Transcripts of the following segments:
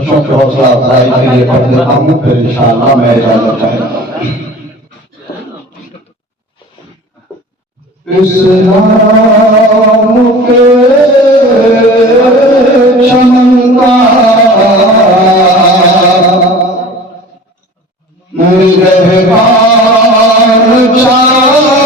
बच्चों की हौसला अफजाई के लिए पढ़ देता हूँ, फिर इंशाअल्लाह मैं इजाजत चाहूँगा। इस्लाम के चमका निगहबान चाहिए,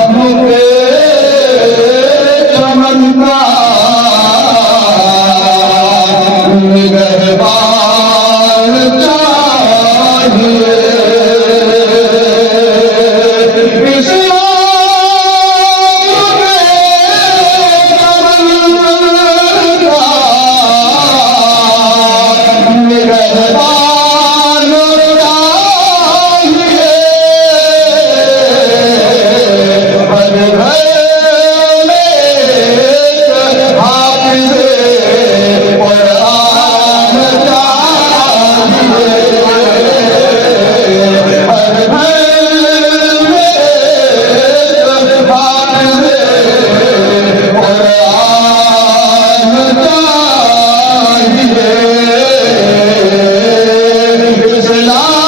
इस्लाम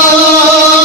के चमका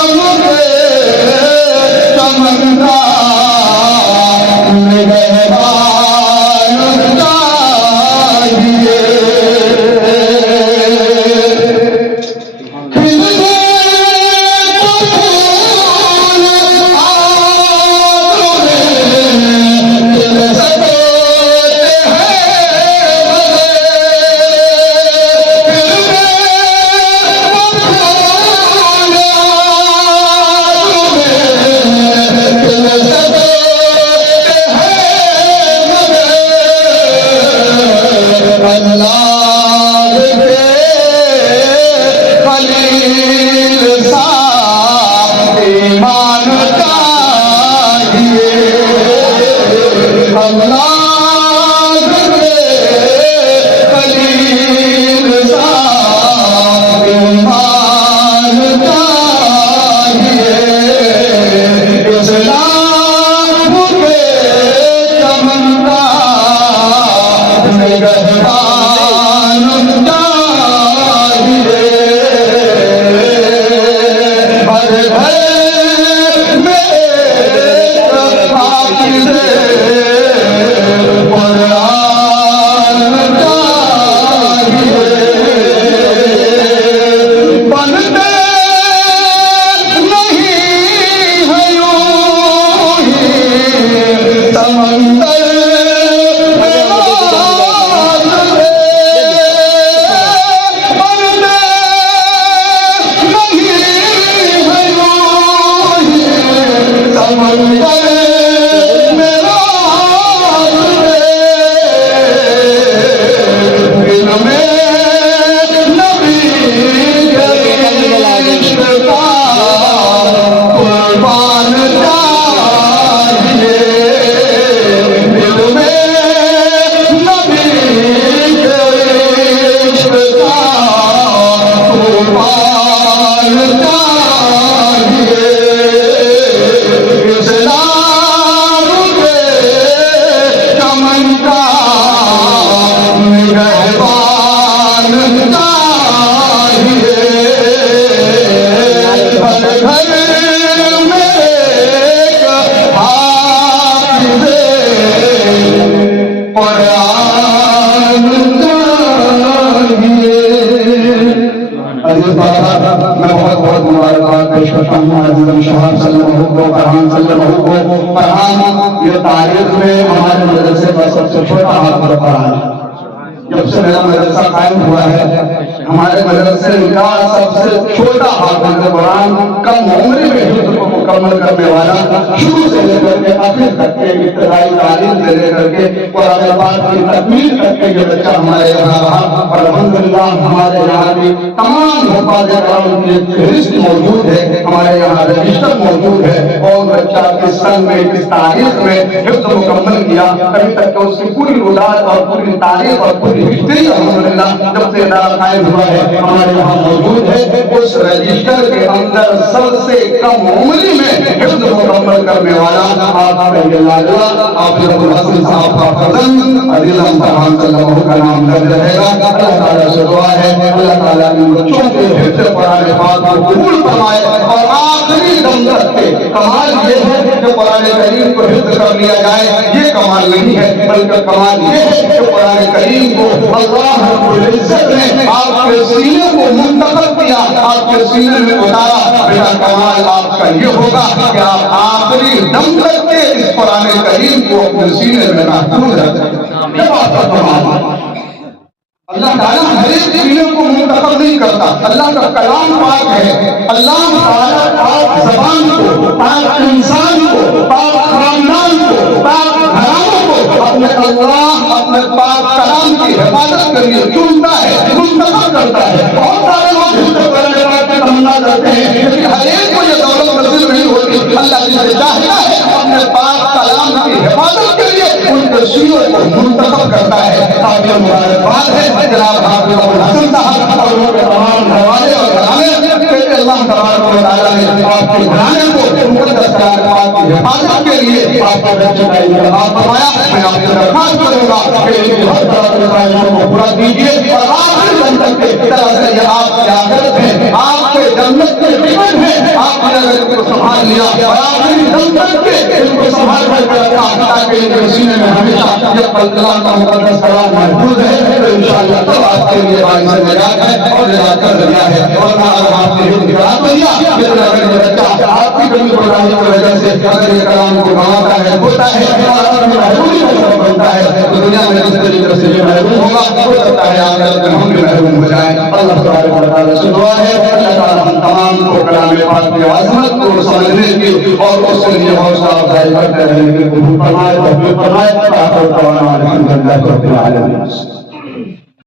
निगहबान चाहिए, ये तारीख में हमारे मदरसे का सबसे छोटा हाफिज़ कुरान है। जब से मेरा मदरसा कायम हुआ है, हमारे मदरसे का सबसे छोटा हाफिज़ कुरान कम उम्र में हिफ्ज़ को मुकम्मल करने वाला, शुरू से लेकर के आखिर तक के इब्तिदाई तालीम से लेकर के कुरान पाक की तकमील तक के ये बच्चा हमारे यहाँ रहा। और अल्हम्दुलिल्लाह हमारे यहाँ भी तमाम हुफ़ाज़ कुरान की फहरिस्त मौजूद है, हमारे यहाँ रजिस्टर मौजूद है। और बच्चा किस सन में, किस तारीख में हिफ्ज़ मुकम्मल किया, अभी तक तो उसकी पूरी रुदात और पूरी तारीख और पूरी हिस्ट्री अल्हम्दुलिल्लाह जब से इदारा कायम हुआ है हमारे यहाँ मौजूद है। उस रजिस्टर के अंदर सबसे कम उम्र में हिफ्ज़ मुकम्मल करने वाला आप पहले लाडला आप रब्बुल हसन साहब का फर्जंद अजीज तमाम सल्लल्लाहु का नाम दर्ज रहेगा। अल्लाह ताला से दुआ है अल्लाह ताला इन बच्चों के हिफ्ज़ कुरान पाक को कबूल फरमाए और आखिरी दम तक के कमाल ये है कि कुरान करीम को हिफ्ज़ कर लिया जाए, ये कमाल नहीं है, बल्कि कमाल ये है कि कुरान करीम को अल्लाह रब्बुल इज्जत ने आपके सीने को मुंतखब किया, आपके सीने में उतारा। बेटा कमाल आपका ये होगा कि आप आखिरी दम तक के इस कुरान करीम को अपने सीने में महफूज रखें। ये बात का कमाल है। अल्लाह ताला हर एक सीने को मुंतखब नहीं करता, अल्लाह का कलाम पाक है। अल्लाह ताला पाक ज़बान को, पाक इंसान को, पाक खानदान को, पाक घरानों को अपने अल्लाह अपने पाक कलाम की हिफाजत के लिए चुनता है, मुंतखब करता है। बहुत सारे लोग हिफ्ज़ करने की तमन्ना करते हैं, लेकिन हर एक को ये दौलत नसीब नहीं होती। अल्लाह जिसे चाहता है अपने पाक कलाम की हिफाजत के लिए उनके सीनों को मुंतखब करता है। काबिल मुबारकबाद है जनाब हाफिज़ रब्बुल हसन साहब और उनके तमाम घरवाले और घराने के अल्लाह तबारक व तआला ने आपके घराने को मुक़द्दस कलाम पाक की हिफाजत के लिए आपको बच्चे का इंतज़ाम फरमाया। मैं आपसे दरख्वास्त करूंगा कि इनकी हर तरह की ख्वाहिशों को पूरा कीजिए और आखिरी दम तक के तरह से ये आपकी आखिरत है, आपके जन्नत के टिकट है। आपने अगर इनको संभाल लिया और आखिरी दम तक के इनको संभाल कर रखा ताकि इनके सीने में हमेशा ये अल्लाह का मुक़द्दस कलाम महफूज है, तो इंशाअल्लाह तब आपके लिए बारिश से निजात है और निजात का जरिया है। और अगर आपने ये इकरार किया कि अगर ये बच्चा आपकी कमी कोताही की वजह से अगर ये कलाम को गंवाता है, होता है और महरूमी का सबब बनता है, तो दुनिया में जिस तरीके से ये महरूम होगा हो सकता है आखिरत में हम भी महरूम हो जाएं। अल्लाह तबारक व तआला से दुआ है अल्लाह ताला हम तमाम को कलाम पाक की अज़मत को समझने की और उसके लिए हौसला अफजाई करते रहने की कबूल फरमाए, तौफीक फरमाए। आखिर दवाना अल्हम्दुलिल्लाह रब्बिल आलमीन।